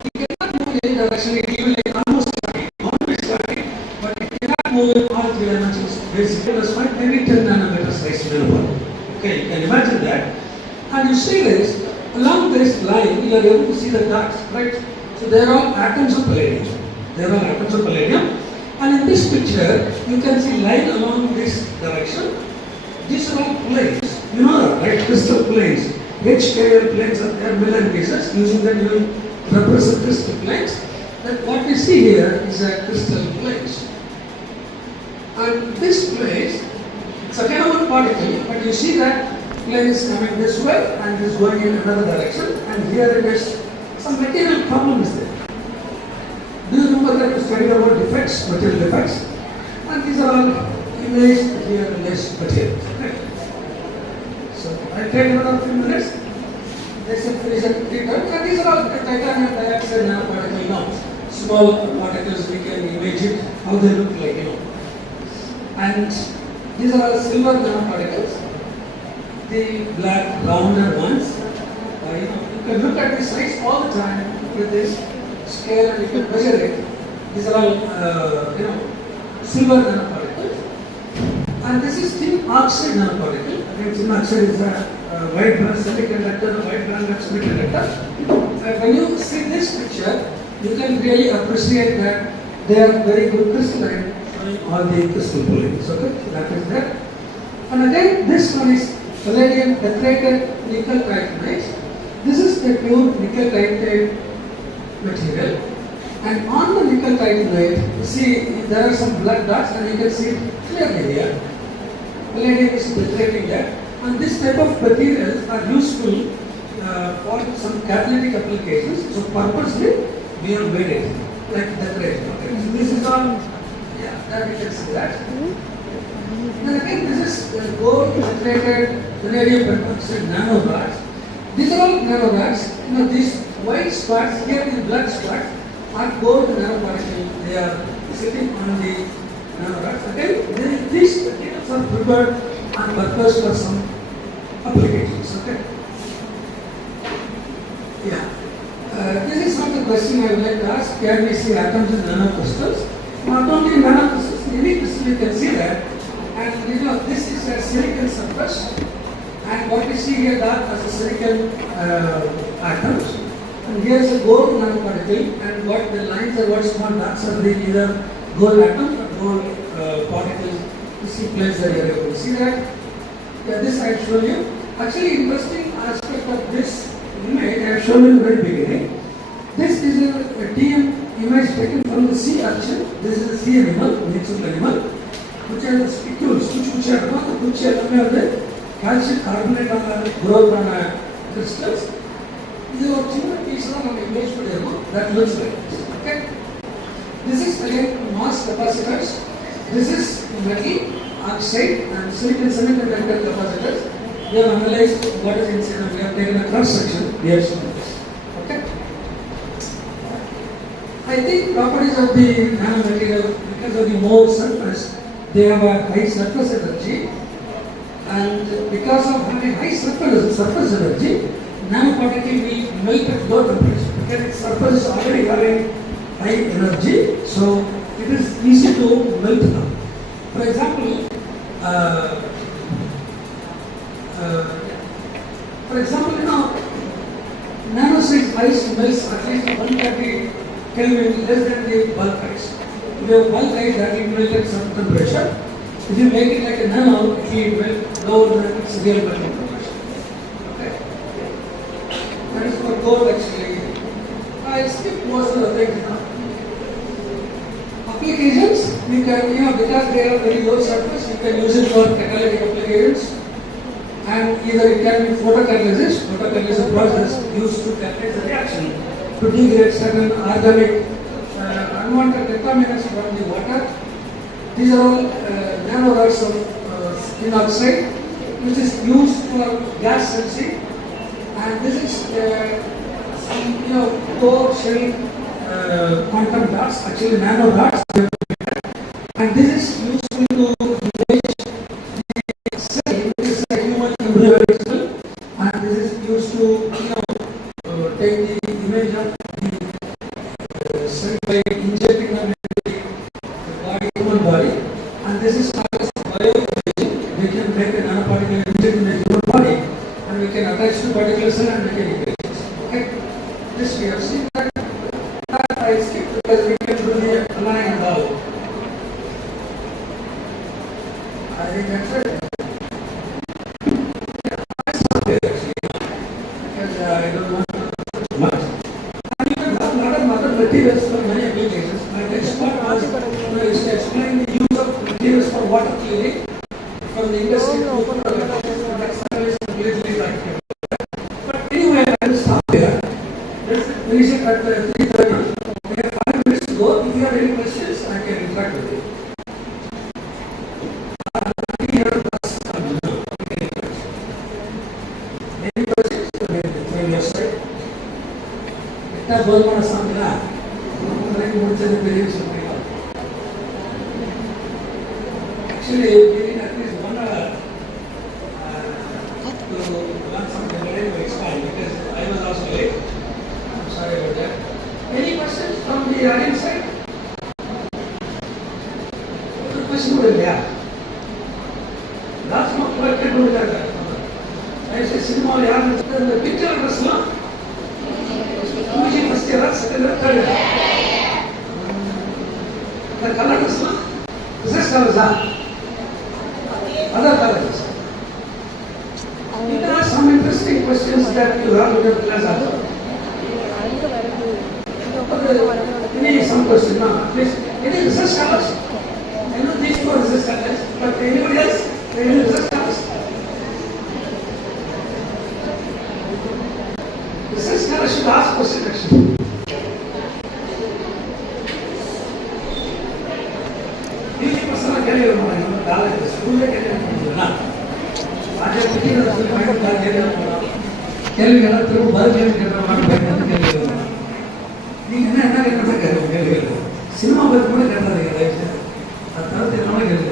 It cannot move in any direction. It will like almost static, but it cannot move in all 3 dimensions. Basically, that's why maybe 10 nanometer size available. Okay, you can imagine that. And you see this, along this line, you are able to see the dots, right? So they are all atoms of palladium. And in this picture, you can see line along this direction. These are all planes. You know that, right? Crystal planes. HKL planes are there, million pieces. Using that, you will represent crystal planes. That what we see here is a crystal planes. And this place, it's again one particle, but you see that plane is coming this way and is going in another direction, and here it is some material problem is there. talking about defects, material defects, and these are all imaged here less materials. Okay. So I'll take another few minutes. Let's finish at 3 times. And these are all titanium dioxide nanoparticle norms. Small particles, we can image it, how they look like, And these are all silver nanoparticles. The black rounded ones. You can look at the size all the time with this scale and you can measure it. These are all, silver nanoparticles. And this is thin oxide nanoparticle. Again, thin oxide is a wide band semiconductor, a wide band semiconductor. When you see this picture, you can really appreciate that they are very good crystalline on the crystal pullings. Okay, so that is that. And again, this one is palladium decorated nickel titanate. This is the pure nickel titanate material. And on the nickel titanate, you see there are some black dots and you can see it clearly here. Palladium is decorating that. And this type of materials are useful for some catalytic applications. So purposely we have made it like decoration. Okay. So this is all, there we can see that. Then again, this is gold decorated vanadium pentoxide nanorods. These are all nanorods. These white spots here, the black spots, are gold nanoparticles. They are sitting on the nanorods. Again, these materials are prepared on purpose for some applications. Okay. This is not the question I would like to ask. Can we see atoms in nanocrystals? Not only in nanocrystals, in any crystal you can see that. And this is a silicon surface. And what we see here that as a silicon atoms. And here is a gold nanoparticle. And what the lines are, what small dots are being either gold atoms or gold particles. You see planes that you are able to see that. This I have shown you. Actually, interesting aspect of this image I have shown you in the very beginning. This is a TM image taken from the sea urchin. This is a sea animal, natural animal, which has the spicules, which are the calcium carbonate on the growth on crystals. This is a piece of image that looks like this. Okay. This is again mass capacitors. This is metal oxide and silicon semiconductor capacitors. We have analyzed what is inside and we have taken a cross section. We have shown this. Okay. I think properties of the nanomaterial, because of the more surface, they have a high surface energy, and because of having high surface energy, nanoparticle will melt at low temperature. Because its surface is already having high energy, so it is easy to melt them. For example, nanosize ice melts at least 130 Kelvin less than the bulk ice. If you have bulk ice, that will melt at some temperature. If you make it like a nano, it will melt lower than its real melting temperature. Okay. That is for gold actually. I skip most of the things now. Applications, you can, because they have very low surface, you can use it for catalytic applications. And either it can be photocatalysis. Photocatalysis is a process used to catalyze the reaction to degrade certain organic unwanted contaminants from the water. These are all nanorods of thin oxide, which is used for gas sensing. And this is some core shell quantum dots, actually nanorods. And this is useful to image the cell, which is a human embryonic cell. And this is used to take the image of the cell by injecting them into the human body. And this is called as bioimaging. We can make a nanoparticle inject in the human body, and we can attach to particular cell and make an images. Okay? This we have seen that. I skipped because we can do the align and all. I think that's it. I stop here actually, because I don't want to talk much. And you can have a lot of other materials for many applications. My next part was to explain the use of materials for water cleaning from the industry to the next one is completely right. But anyway, I will stop here. Let's finish it at 3:30. We have 5 minutes to go. If you have any questions, கோல்மான சாமி தான் முடிச்சது பெரிய சொல்றீங்க. Actually, giving at least 1 hour to learn something very explain because I was also late. I'm sorry about that. Any questions from the audience side? One question over there. That's not correct to do that. I say cinema yaar the picture was la. Usually first year, second year, third year. The color was la. This color is other colors. There are some interesting questions that you have to get class out. Some question, no, please. Any research colors? I know these four research colors, but anybody else? Any research colors? Research colors should ask question actually. கேள்விகள்லாம் திரும்ப பதில் கேள்வி கேட்கற நீங்க என்ன கேள்வி சினிமா பற்றி கூட கேட்டாதீங்க தயவுசெய்து அது தவிர்த்து என்ன கேள்வி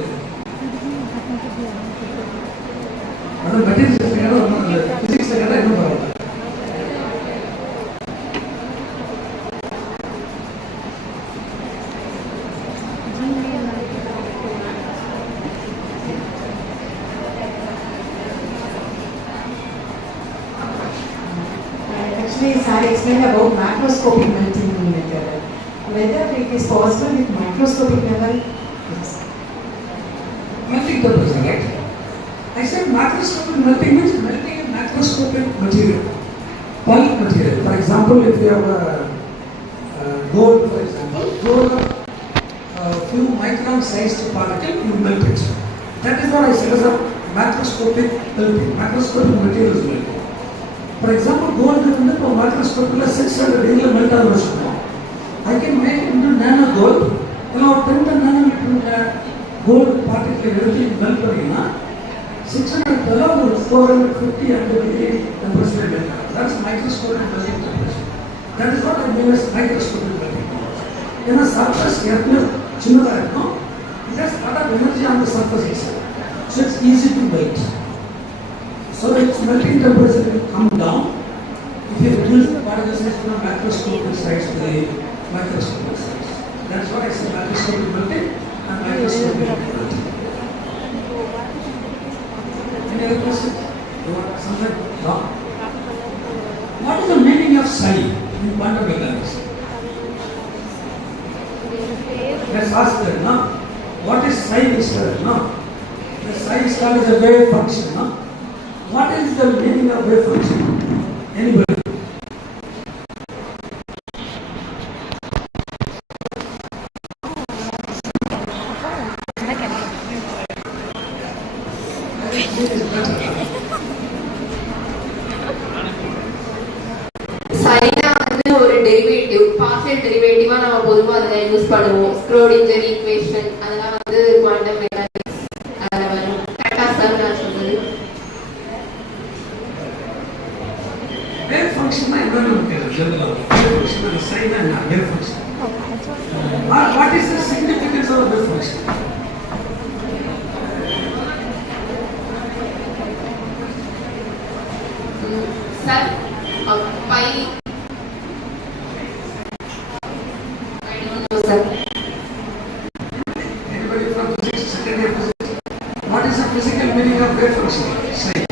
அது மெட்டீரியல்ஸ் கேட்டால் ஒன்றும் இல்லை ஃபிசிக்ஸில் கேட்டால் இன்னும் பரவாயில்ல. I explained about macroscopic melting method. Whether it is possible with microscopic level? Yes. Melting temperature, right? I said macroscopic melting means melting in macroscopic material, bulk material. For example, if you have gold, for example, gold of few micron sized particle, you melt it. That is what I said as a macroscopic melting. Macroscopic material is melting. For example, gold is a microscopic 600 degree melt on I can make it into nano gold. Now 10 nanometer gold particle everything melt on 600 450 degree temperature melt. That's microscopic melting temperature. That is what I mean as microscopic melting. In a surface, it has a lot of energy on the surface itself. So it's easy to melt. So its melting temperature will come down if you reduce the particle size from macroscopic size to the microscopic size. That's what I said, macroscopic melting and microscopic melting. Any other questions? You want something? No? What is the meaning of psi in quantum mechanics? Let's ask that, no? What is psi is no? The psi is called as a wave function, no? What is the meaning of wave function? Anybody? China வந்து ஒரு derivative partial டெரிவேட்டிவா நம்ம பொதுவாக அதில் யூஸ் பண்ணுவோம். Schrödinger equation அதெல்லாம் வந்து quantum mechanics அதில் வரும். கரெக்டா சார் நான் சொல்றது? Wave function is general. Wave function is sign and wave function. What is the significance of wave function? Sir, pi. I don't know, sir. Anybody from physics, second year physics? What is the physical meaning of wave function? Sign.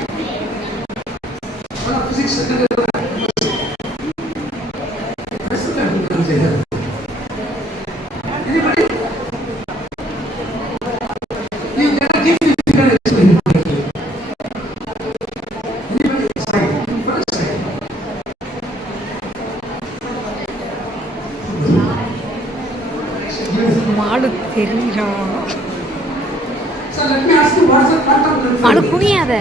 Well, physics, second year. Anybody? You cannot give me physical explanation. Anybody? Sign. What is sign? மாடு தெரியுறா So let me ask you, what is the quantum confinement? மாடு புரியாத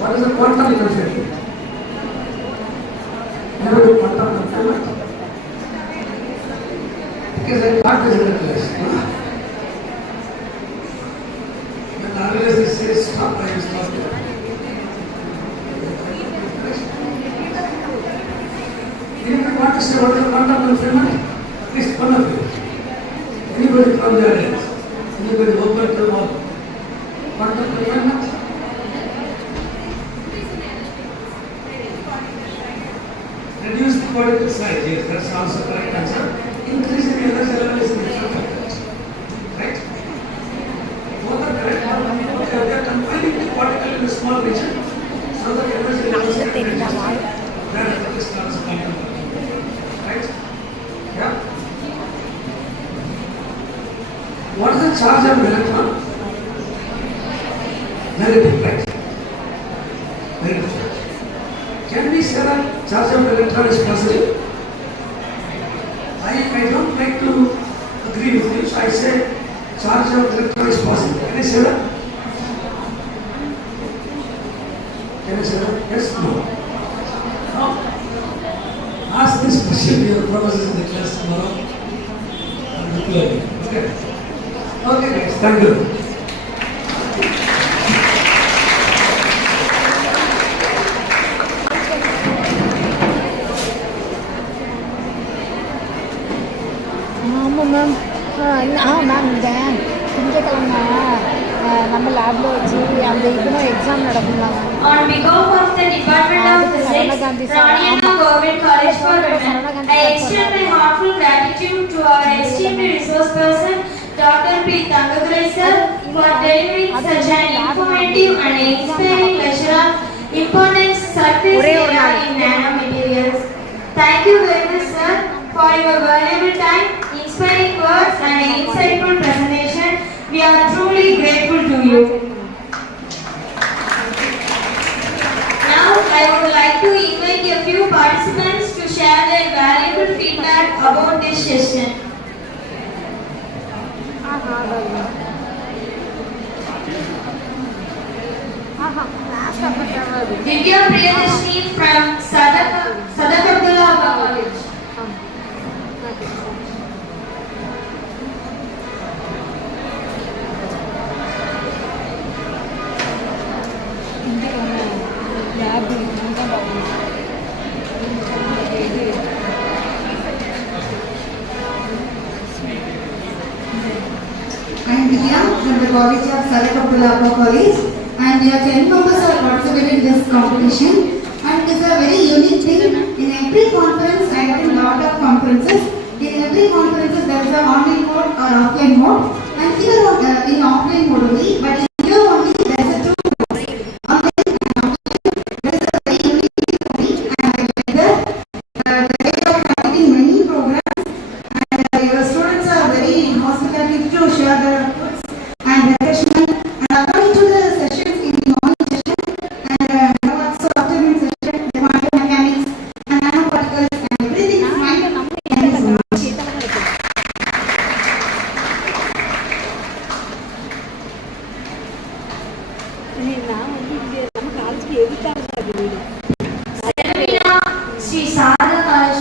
What is the quantum confinement? Never do quantum confinement. Because I got this in the class. When always it says stop, I will stop. Anybody want to say what they want on the film? Please, one of you. Anybody from the audience? Anybody open to all? Want to film? Reduce the particle size, yes, that's also correct answer. Increase the energy level is the different factors. Right? Both are correct. Okay, we are confining the particle in a small region so that energy levels can reduce. That is also quantum mechanics. Right? Yeah? What is the charge of an electron? Negative, right? Negative charge. Can we say that charge of electron is positive? I don't like to agree with you, so I say charge of electron is positive. Can I say that? Can I say that? Yes? No? No? Ask this question to your professors in the class tomorrow. Okay? Okay guys, thank you. Ma'am ma'am இந்த திங்கக்கிழமை நம்ம லேபில் வச்சு அந்த இதுனா exam நடக்குங்களா ma'am? On behalf of the Department of Physics, Rani Government College for Women, I extend my heartfelt gratitude to our esteemed resource person, Dr. P. Thangadurai sir, for delivering such an informative and inspiring lecture on important surface area in nanomaterials. Thank you very much, sir, for your valuable time, inspiring words and insightful presentation. We are truly grateful to you. Now, I would like to invite a few participants to share their valuable feedback about this session. Divya Priyadashni from Sadak Abdullah College. I am Divya from the College of Sadak Abdullah College, and we are 10 members are participating in this competition, and it is a very unique thing. In every conference, I attend a lot of conferences. In every conference, there is an online mode or offline mode, and here in offline mode only, but here only there is a two modes. Online and offline. There is a very unique thing for me, and I like that. The way of conducting many programs, and your students are very hospitable to share their goods and refreshment. And according to the sessions in the morning session and also afternoon session, the quantum mechanics and nanoparticles and everything is fine. Thank you so much. Selena Sri Sarada College.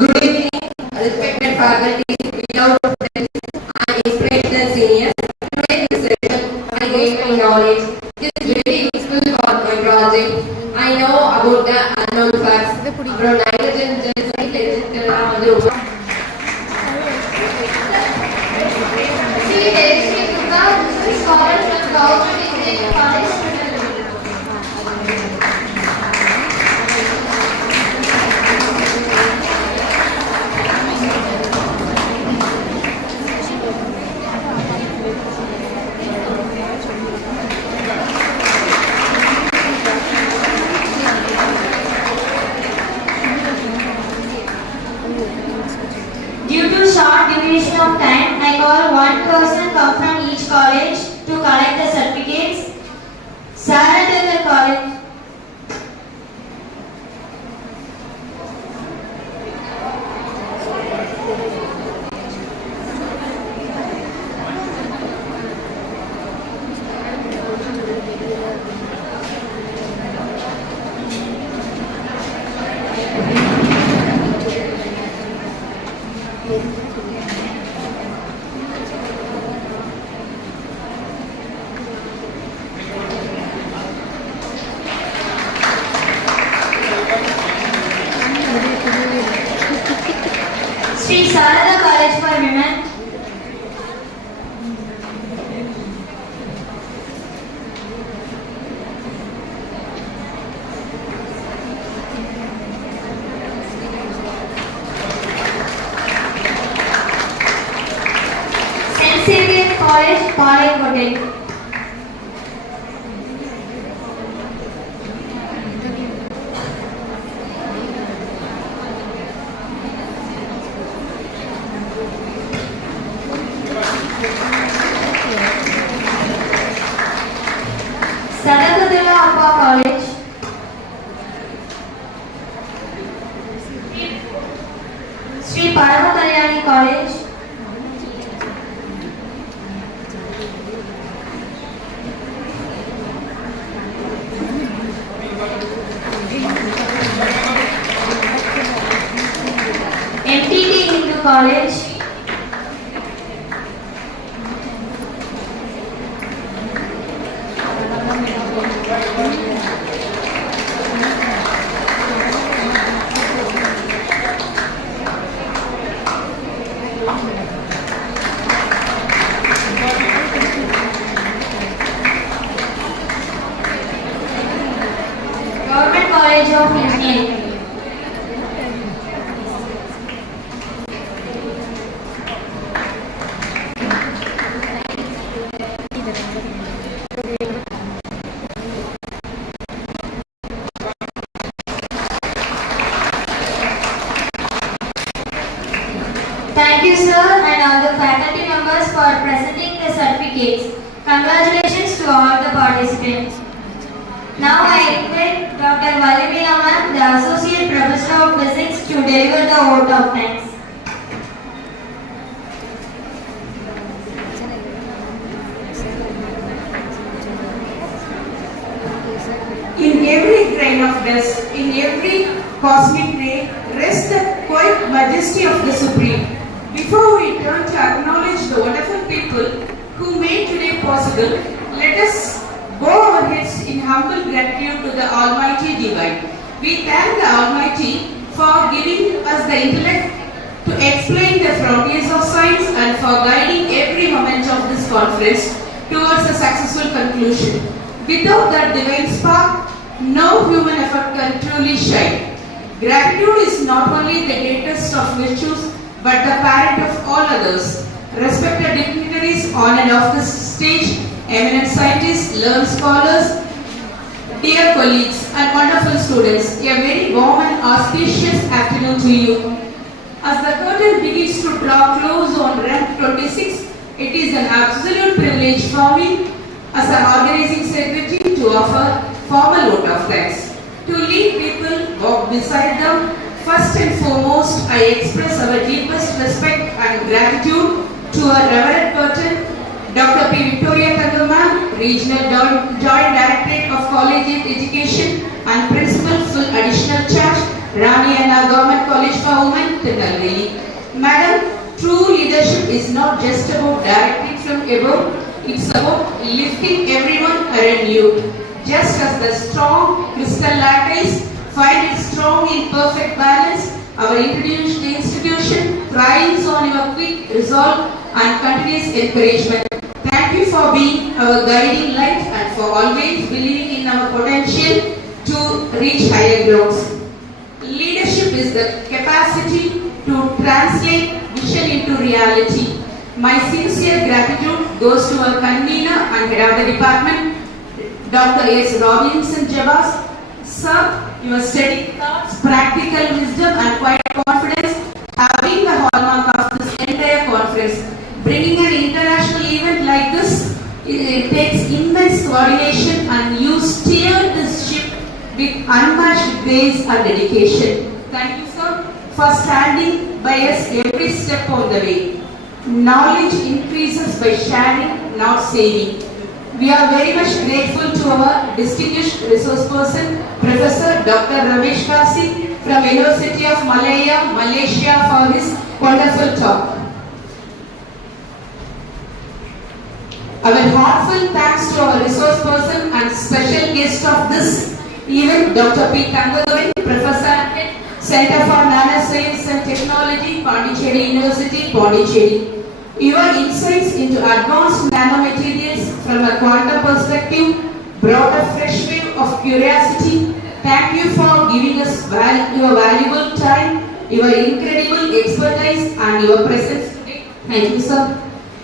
Good evening, respected faculty, beloved friends, and inspirational seniors. Today's session, I gain my knowledge. It is very useful for my project. I know about the unknown facts from nitrogen, etc. Sri Devshri Durga, scholar from Government Engineering College, Tirunelveli. Due to short duration of time, I call one person come from each college to collect the certificates. Sarada College. Sri Sarada College for Women. St. Xavier College, Palai Hotel. Sadakadula Appa College. Sri Parama Kalyani College. MTT Hindu College. Government College of Engineering. Thank you, sir, and all the faculty members for presenting the certificates. Congratulations to all the participants. Now I invite Dr. Valimina ma'am, the Associate Professor of Physics, to deliver the vote of thanks. In every grain of dust, in every cosmic ray, rests the quiet majesty of the Supreme. Before we turn to acknowledge the wonderful people who made today possible, let us bow our heads in humble gratitude to the Almighty Divine. We thank the Almighty for giving us the intellect to explain the frontiers of science and for guiding every moment of this conference towards a successful conclusion. Without that divine spark, no human effort can truly shine. Gratitude is not only the greatest of virtues, but the parent of all others. Respected dignitaries on and off the stage, eminent scientists, learned scholars, dear colleagues and wonderful students, a very warm and auspicious afternoon to you. As the curtain begins to draw close on REMPH26, it is an absolute privilege for me as an organizing secretary to offer formal vote of thanks. To lead people, walk beside them, first and foremost, I express our deepest respect and gratitude to our Reverend Curtin, Dr. P. Victoria Tangaman, Regional Joint Directorate of Collegiate Education and Principal Full Additional Charge, Rani and Government College for Women, Tirunelveli. Madam, true leadership is not just about directing from above, it's about lifting everyone around you. Just as the strong crystal lattice find its strong in perfect balance, our institution thrives on your quick resolve and continuous encouragement. Thank you for being our guiding light and for always believing in our potential to reach higher grounds. Leadership is the capacity to translate vision into reality. My sincere gratitude goes to our convener and head of the department, Dr. S. Robinson Jabas. Sir, your steady thoughts, practical wisdom and quiet confidence have been the hallmark of this entire conference. Bringing an international event like this, it takes immense coordination and you steered this ship with unmatched grace and dedication. Thank you, sir, for standing by us every step on the way. Knowledge increases by sharing, not saving. We are very much grateful to our distinguished resource person, Professor Dr. Ramesh Kasi, from University of Malaya, Malaysia for his wonderful talk. Our heartfelt thanks to our resource person and special guest of this event, Dr. P. Tangaduri, Professor at Center for Nanoscience and Technology, Pondicherry University, Pondicherry. Your insights into advanced nanomaterials from a quantum perspective brought a fresh wave of curiosity. Thank you for giving us your valuable time, your incredible expertise and your presence today. Thank you, sir.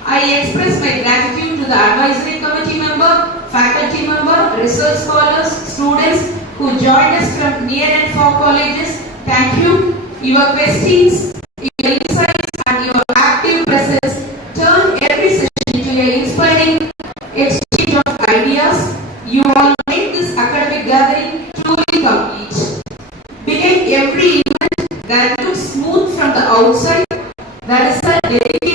I express my gratitude to the advisory committee member, faculty member, research scholars, students who joined us from near and far colleges. Thank you. Your questions, your insights and your active presence turn every session into an inspiring exchange of ideas. You all make this academic gathering truly complete. Behind every event that looks smooth from the outside, there is a dedication